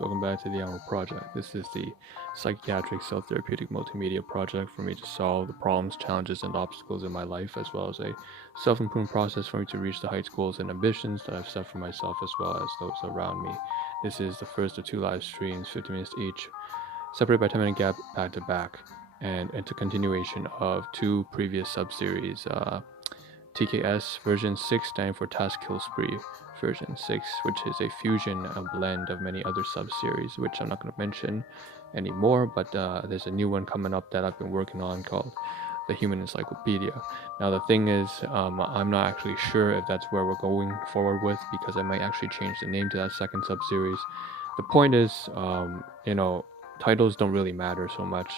Welcome back to the Ahn Rho Project. This is the psychiatric self-therapeutic multimedia project for me to solve the problems, challenges, and obstacles in my life, as well as a self-improvement process for me to reach the heights, goals, and ambitions that I've set for myself, as well as those around me. This is the first of two live streams, 50 minutes each, separated by 10-minute gap, back to back, and it's a continuation of two previous sub-series. TKS version 6 standing for Task Kill Spree version 6, which is a fusion, a blend of many other sub-series, which I'm not going to mention anymore, but there's a new one coming up that I've been working on called the Human Encyclopaedia. Now the thing is, I'm not actually sure if that's where we're going forward with, because I might actually change the name to that second sub-series. The point is, titles don't really matter so much.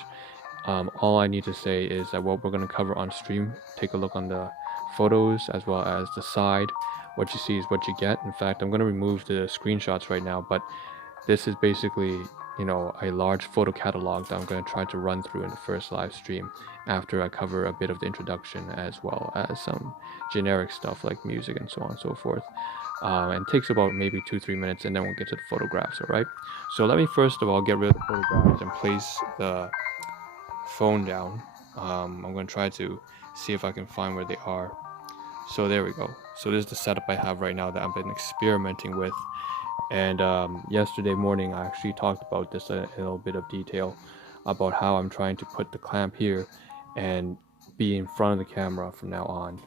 All I need to say is that what we're going to cover on stream, take a look on the photos as well as the side. What you see is what you get. In fact, I'm going to remove the screenshots right now, but this is basically a large photo catalog that I'm going to try to run through in the first live stream after I cover a bit of the introduction as well as some generic stuff like music and so on and so forth. And it takes about maybe 2-3 minutes, and then we'll get to the photographs. All right, so let me first of all get rid of the photographs and place the phone down. I'm going to try to see if I can find where they are. So there we go. So this is the setup I have right now that I've been experimenting with. And yesterday morning I actually talked about this in a little bit of detail about how I'm trying to put the clamp here and be in front of the camera from now on,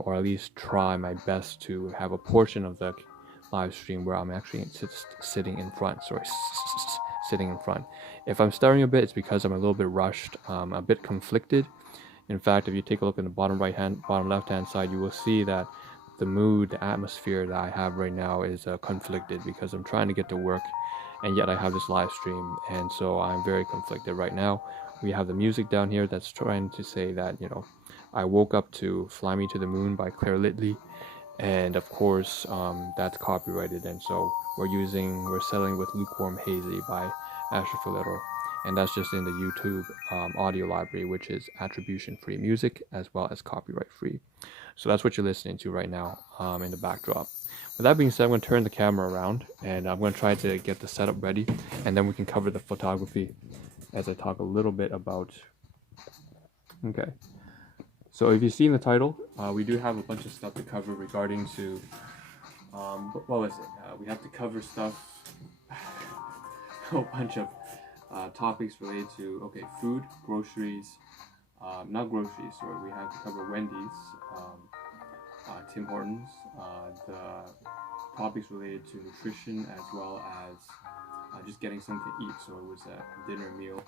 or at least try my best to have a portion of the live stream where I'm actually sitting in front. Sitting in front. If I'm stuttering a bit, it's because I'm a little bit rushed, a bit conflicted. In fact, if you take a look in the bottom left hand side, you will see that the mood, the atmosphere that I have right now is conflicted, because I'm trying to get to work and yet I have this live stream, and so I'm very conflicted right now. We have the music down here that's trying to say that, I woke up to Fly Me to the Moon by Claire Litley, and of course that's copyrighted, and so we're selling with Lukewarm Hazy by Asher Filero, and that's just in the YouTube audio library, which is attribution free music as well as copyright free. So that's what you're listening to right now in the backdrop. With that being said, I'm going to turn the camera around and I'm going to try to get the setup ready, and then we can cover the photography as I talk a little bit about. Okay, so if you see in the title, we do have a bunch of stuff to cover regarding to what was it? We have to cover stuff, a whole bunch of topics related to food, groceries, not groceries, sorry. We have to cover Wendys, Tim Hortons, the topics related to nutrition, as well as just getting something to eat. So it was a dinner meal,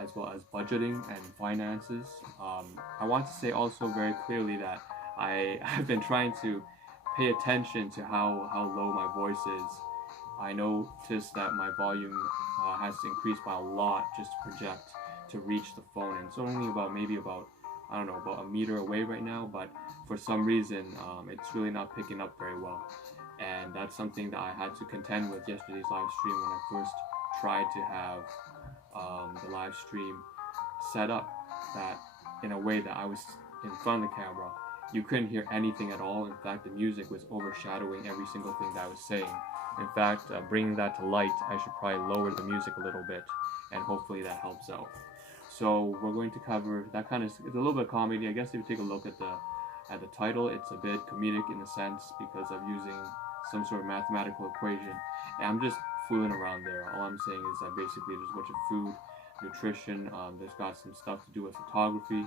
as well as budgeting and finances. I want to say also very clearly that I've been trying to pay attention to how low my voice is. I noticed that my volume has to increase by a lot just to project to reach the phone, and it's only about about a meter away right now, but for some reason it's really not picking up very well, and that's something that I had to contend with yesterday's live stream when I first tried to have the live stream set up that in a way that I was in front of the camera. You couldn't hear anything at all. In fact, the music was overshadowing every single thing that I was saying. In fact, bringing that to light, I should probably lower the music a little bit, and hopefully that helps out. So we're going to cover that it's a little bit of comedy. I guess if you take a look at the title, it's a bit comedic in a sense because I'm using some sort of mathematical equation, and I'm just fooling around there. All I'm saying is that basically there's a bunch of food, nutrition, there's got some stuff to do with photography,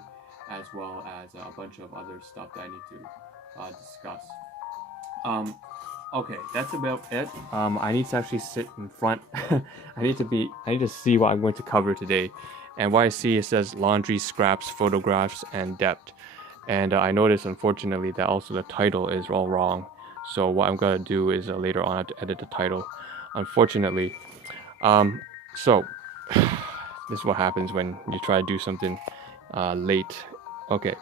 as well as a bunch of other stuff that I need to discuss. Okay, that's about it. I need to actually sit in front. I need to see what I'm going to cover today. And what I see, it says laundry, scraps, photographs, and depth. And I noticed, unfortunately, that also the title is all wrong. So what I'm going to do is later on I have to edit the title, unfortunately. So this is what happens when you try to do something late. Okay,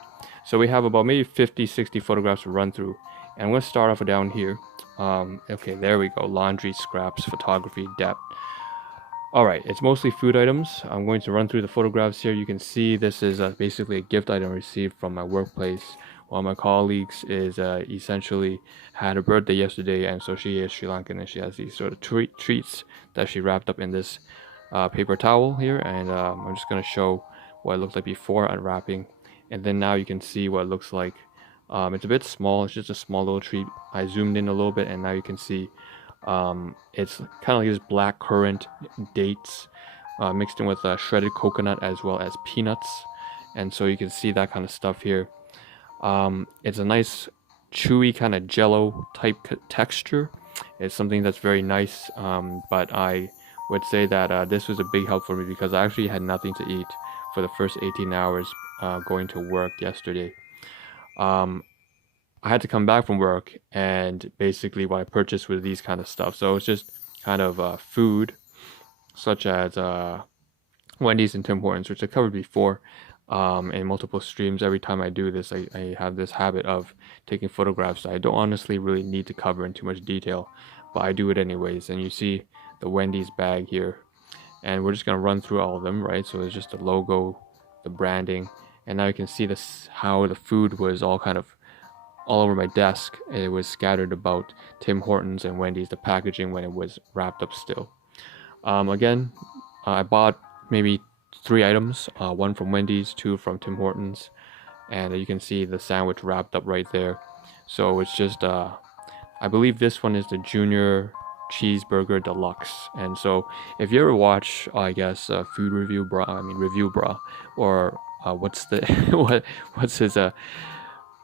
so we have about maybe 50-60 photographs to run through, and I'm going to start off down here. Okay, there we go. Laundry, scraps, photography, depth. Alright, it's mostly food items. I'm going to run through the photographs here. You can see this is basically a gift item received from my workplace, one of my colleagues is essentially had her birthday yesterday, and so she is Sri Lankan, and she has these sort of treats that she wrapped up in this paper towel here, and I'm just gonna show what it looked like before unwrapping, and then now you can see what it looks like. It's a bit small. It's just a small little treat. I zoomed in a little bit, and now you can see it's kind of like this black currant dates mixed in with shredded coconut as well as peanuts, and so you can see that kind of stuff here. It's a nice chewy kind of jello type texture. It's something that's very nice, but I would say that this was a big help for me because I actually had nothing to eat for the first 18 hours going to work yesterday. I had to come back from work, and basically what I purchased was these kind of stuff. So it's just kind of food such as Wendy's and Tim Hortons, which I covered before in multiple streams. Every time I do this, I have this habit of taking photographs that I don't honestly really need to cover in too much detail, but I do it anyways. And you see the Wendy's bag here, and we're just gonna run through all of them, right? So it's just the logo, the branding, and now you can see this how the food was all kind of all over my desk. It was scattered about Tim Hortons and Wendy's, the packaging when it was wrapped up still. Again, I bought maybe 3 items, one from Wendy's, 2 from Tim Hortons, and you can see the sandwich wrapped up right there. So it's just, I believe this one is the Junior Cheeseburger Deluxe. And so if you ever watch, I guess, Food Review Review Bra, or what's the what's his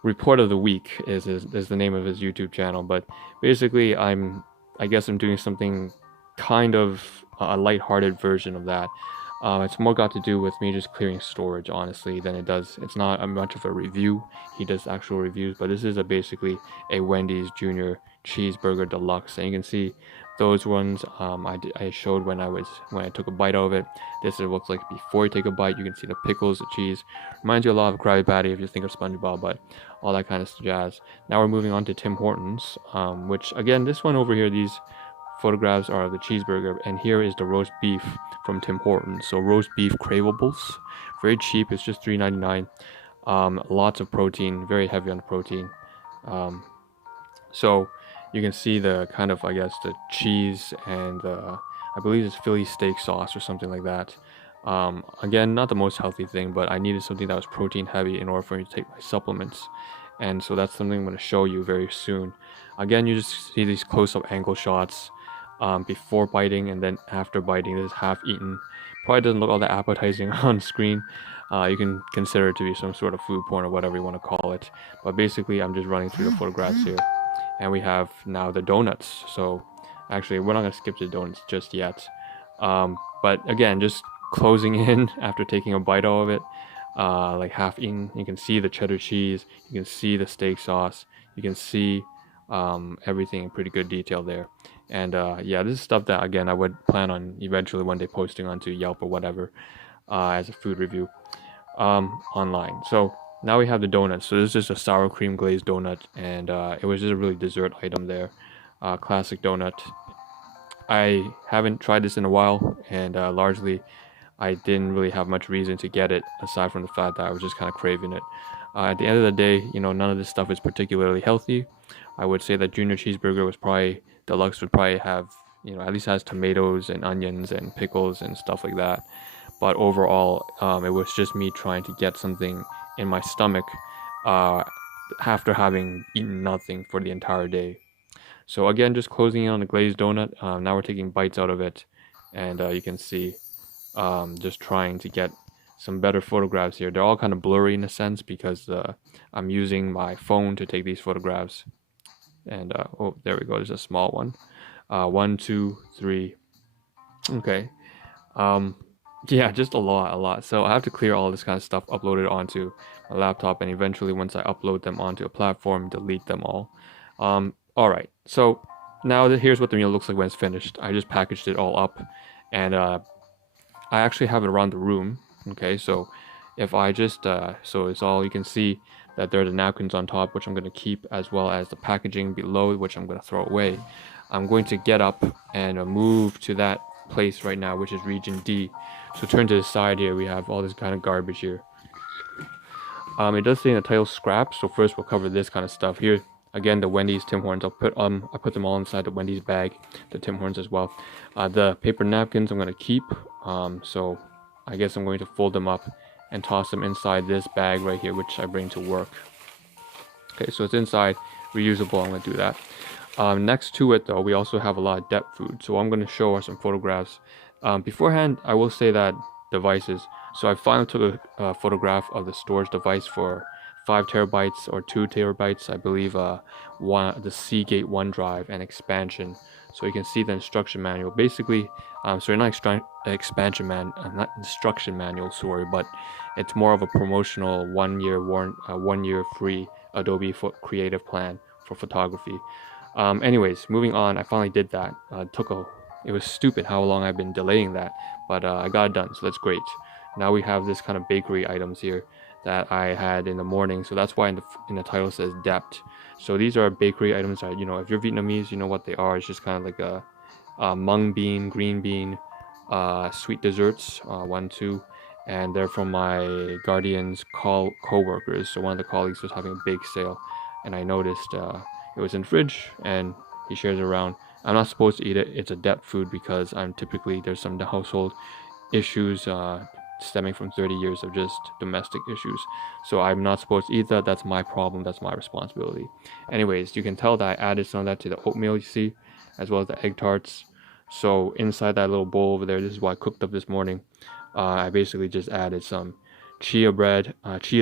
report of the week is the name of his YouTube channel. But basically I guess I'm doing something kind of a lighthearted version of that. It's more got to do with me just clearing storage, honestly, than it does. It's not much of a review. He does actual reviews, but this is basically a Wendy's Junior Cheeseburger Deluxe, and you can see those ones I showed when I took a bite of it. This is what it looks like before you take a bite. You can see the pickles, the cheese. Reminds you a lot of Krabby Patty if you think of SpongeBob, but all that kind of jazz. Now we're moving on to Tim Hortons, which again, this one over here, these photographs are of the cheeseburger, and here is the roast beef from Tim Hortons. So roast beef cravables, very cheap. It's just $3.99. Lots of protein, very heavy on protein. So you can see the kind of, I guess, the cheese and I believe it's Philly steak sauce or something like that. Again, not the most healthy thing, but I needed something that was protein heavy in order for me to take my supplements, and so that's something I'm going to show you very soon. Again, you just see these close-up angle shots before biting and then after biting. This is half eaten. Probably doesn't look all that appetizing on screen. You can consider it to be some sort of food porn or whatever you want to call it, but basically I'm just running through the photographs here, and we have now the donuts. So actually we're not going to skip the donuts just yet, but again, just closing in after taking a bite out of it, like half eaten. You can see the cheddar cheese, you can see the steak sauce, you can see everything in pretty good detail there. And yeah, this is stuff that again I would plan on eventually one day posting onto Yelp or whatever as a food review online. So now we have the donuts. So this is just a sour cream glazed donut, and it was just a really dessert item there. Classic donut. I haven't tried this in a while, and largely I didn't really have much reason to get it aside from the fact that I was just kind of craving it. At the end of the day, none of this stuff is particularly healthy. I would say that Junior Cheeseburger was probably, Deluxe would probably have, at least has tomatoes and onions and pickles and stuff like that. But overall, it was just me trying to get something in my stomach after having eaten nothing for the entire day. So again, just closing in on the glazed donut. Now we're taking bites out of it, and you can see just trying to get some better photographs here. They're all kind of blurry in a sense because I'm using my phone to take these photographs. And oh, there we go. There's a small one. 1, 2, 3. Okay. Yeah, just a lot. So I have to clear all this kind of stuff, upload it onto my laptop, and eventually once I upload them onto a platform, delete them all. All right. So now here's what the meal looks like when it's finished. I just packaged it all up, and I actually have it around the room. Okay, so if I just so it's all, you can see that there are the napkins on top, which I'm going to keep, as well as the packaging below, which I'm going to throw away. I'm going to get up and move to that place right now, which is region D. So turn to the side here, we have all this kind of garbage here. It does say in the title scraps, so first we'll cover this kind of stuff here. Again, the Wendys Tim Hortons, I put them all inside the Wendys bag, the Tim Hortons as well. The paper napkins I'm going to keep, so I guess I'm going to fold them up and toss them inside this bag right here, which I bring to work. Okay, so it's inside, reusable, I'm going to do that. Next to it though, we also have a lot of depth food, so I'm going to show some photographs. Beforehand, I will say that devices, so I finally took a photograph of the storage device for 5 terabytes or 2 terabytes, I believe, the Seagate OneDrive and expansion. So you can see the instruction manual. Basically, sorry, not instruction manual, sorry, but it's more of a promotional 1 year one year free Adobe Creative plan for photography. Anyways, moving on, I finally did that. It was stupid how long I've been delaying that, but I got it done, so that's great. Now we have this kind of bakery items here that I had in the morning, so that's why in the title says depth. So these are bakery items that, if you're Vietnamese, you know what they are. It's just kind of like a mung bean, green bean, sweet desserts, 1, 2, and they're from my guardian's co-workers. So one of the colleagues was having a big sale, and I noticed it was in the fridge, and he shares it around. I'm not supposed to eat it. It's a depth food because there's some household issues stemming from 30 years of just domestic issues. So I'm not supposed to eat that. That's my problem. That's my responsibility. Anyways, you can tell that I added some of that to the oatmeal, you see, as well as the egg tarts. So inside that little bowl over there, this is what I cooked up this morning. I basically just added some chia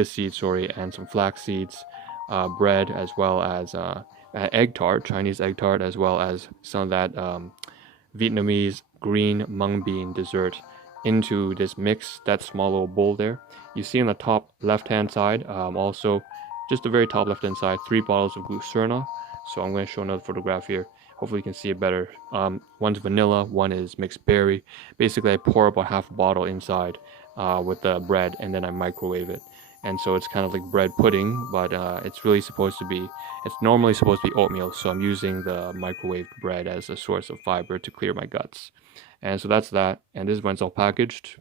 seeds, and some flax seeds, bread, as well as egg tart, Chinese egg tart, as well as some of that Vietnamese green mung bean dessert into this mix, that small little bowl there. You see on the top left hand side, also just the very top left hand side, 3 bottles of glucerna. So I'm going to show another photograph here. Hopefully you can see it better. One's vanilla, one is mixed berry. Basically I pour about half a bottle inside with the bread, and then I microwave it. And so it's kind of like bread pudding, but it's normally supposed to be oatmeal, so I'm using the microwaved bread as a source of fiber to clear my guts. And so that's that, and this is when it's all packaged.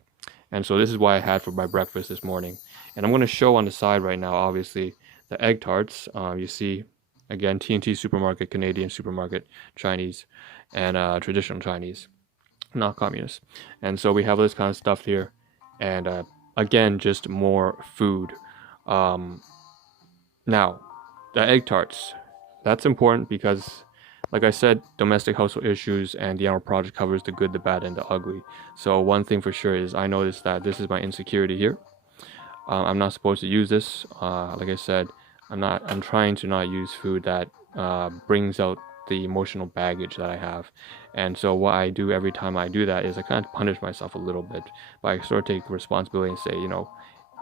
And so this is what I had for my breakfast this morning. And I'm going to show on the side right now, obviously, the egg tarts. You see, again, T&T supermarket, Canadian supermarket, Chinese, and traditional Chinese, not communist. And so we have this kind of stuff here, and again, just more food. Now, the egg tarts, that's important because, like I said, domestic household issues, and the Ahn Rho Project covers the good, the bad, and the ugly. So one thing for sure is I noticed that this is my insecurity here. I'm not supposed to use this. Like I said, I'm trying to not use food that brings out the emotional baggage that I have. And so what I do every time I do that is I kind of punish myself a little bit, but I sort of take responsibility and say,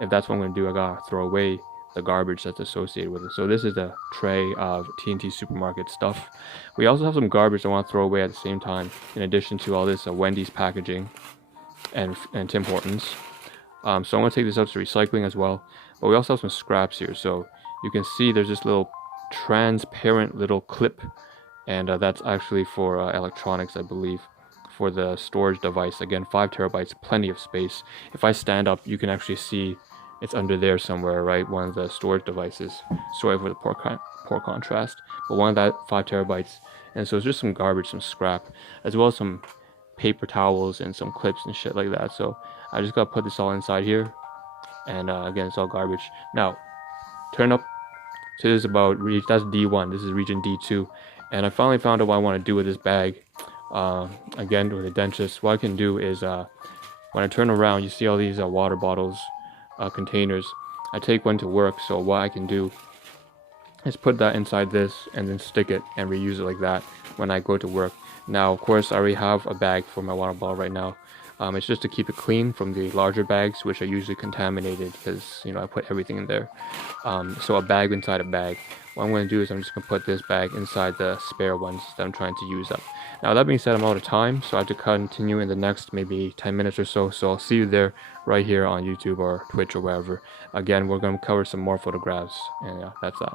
if that's what I'm going to do, I gotta throw away the garbage that's associated with it. So this is the tray of T&T supermarket stuff. We also have some garbage I want to throw away at the same time, in addition to all this Wendy's packaging and Tim Hortons. So I'm going to take this out to recycling as well. But we also have some scraps here. So you can see there's this little transparent little clip, and that's actually for electronics, I believe, for the storage device. Again, 5 terabytes, plenty of space. If I stand up, you can actually see it's under there somewhere, right? One of the storage devices. Sorry for the poor contrast, but one of that 5 terabytes. And so it's just some garbage, some scrap, as well as some paper towels and some clips and shit like that. So I just gotta put this all inside here, and again, it's all garbage. Now, turn up to this that's D1. This is region D2, and I finally found out what I want to do with this bag. Again, with the dentist, what I can do is when I turn around, you see all these water bottles, containers. I take one to work, so what I can do is put that inside this and then stick it and reuse it like that when I go to work. Now, of course, I already have a bag for my water bottle right now. It's just to keep it clean from the larger bags, which are usually contaminated because, I put everything in there. So a bag inside a bag. What I'm going to do is I'm just going to put this bag inside the spare ones that I'm trying to use up. Now, that being said, I'm out of time, so I have to continue in the next maybe 10 minutes or so. So I'll see you there right here on YouTube or Twitch or wherever. Again, we're going to cover some more photographs, and yeah, that's that.